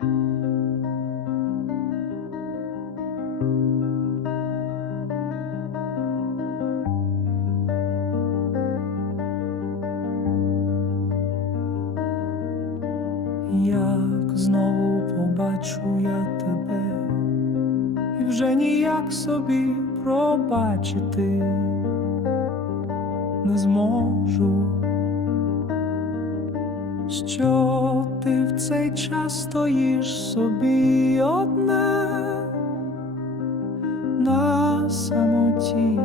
Як знову побачу я тебе, і вже ніяк собі пробачити не зможу, що ти в цей час стоїш собі одна на самоті,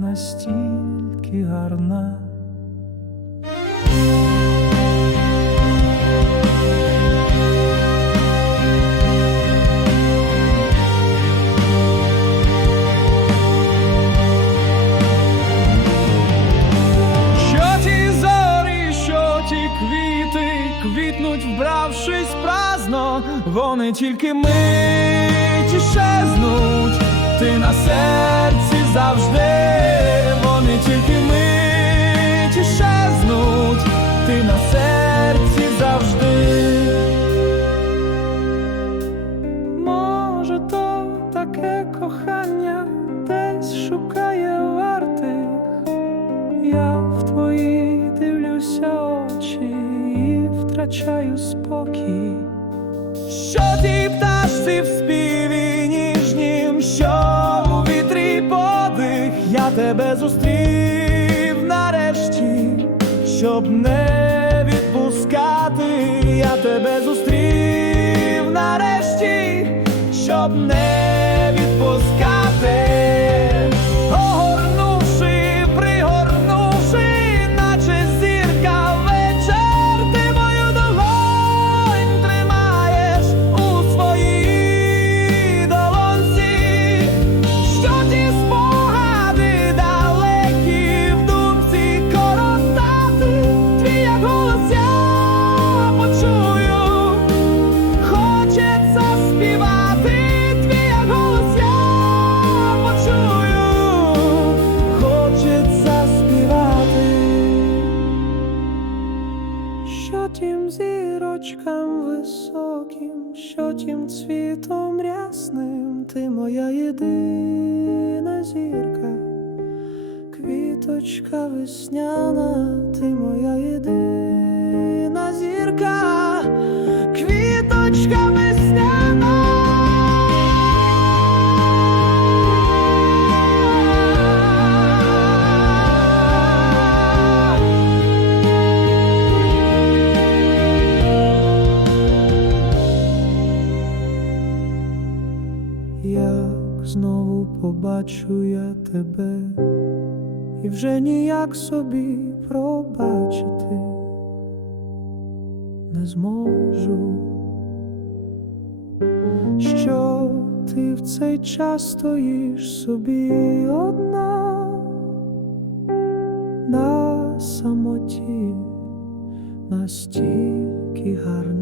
настільки гарна. Вони тільки миті щезнуть, ти на серці завжди, вони тільки миті щезнуть, ти на серці завжди. Може, то таке кохання десь шукає вартих. Я в твої дивлюся очі і втрачаю спокій. Що ті пташці в співі ніжнім, що у вітрі подих, я тебе зустрів нарешті, щоб не відпускати, я тебе зустрів нарешті, щоб не що тим зірочкам високим, що тим цвітом рясним, ти моя єдина зірка, квіточка весняна, ти моя єдина зірка знову побачу я тебе, і вже ніяк собі пробачити не зможу, що ти в цей час стоїш собі одна на самоті, настільки гарна.